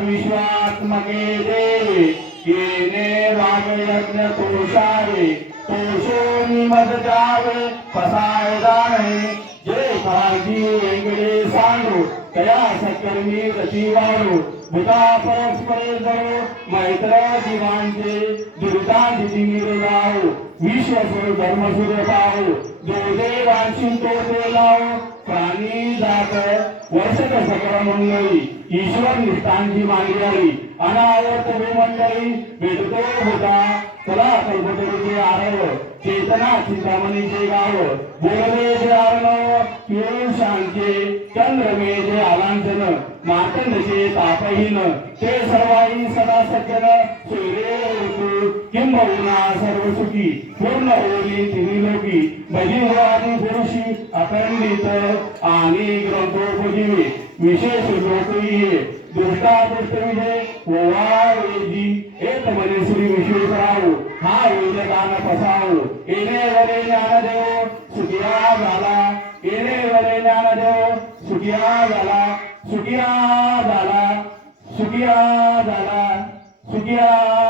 विश्वात्मके देवे येणे वागयज्ञ तोषावे तोषोनी मद जावे फसाय जाणे. जे काळजी वेगळे सांगू कया सकर्मी गती वाढू भूता परस्परे जरो मैत्र जीवांचे दुर्गा दुरितांची जाऊ विश्वसुर धर्मसुर पाहू जो देवांशी तो ते लावू आणि जात वर्षक सकळ मंडळी? ईश्वर निष्ठांची मांडली अनावत मंडळी भेटतो होता. चला कल्पतरीचे आरव. चेतना चिंतामणीचे गाव. बोलवेचे जे आरणव पियुषांचे चंद्रमेचे आलांचन. मार्तंडचे तापहीन. ते सर्वाही सदा सज्जन. सूर्य ऋतू किंबहुना सर्व सुखी पूर्ण होली तिन्ही लोकी. भजीवादी पुरुषी अखंडित आणि ग्रंथोपजीवी विशेष लोकही दुष्टादृष्ट विजय ओवा वेदी एक मने श्री विश्वेश्वराव हा वेदकान पसाव. येणे वरे ज्ञानदेव सुखिया झाला. येणे वरे ज्ञानदेव सुखिया झाला. सुखिया झाला. सुखिया झाला. सुखिया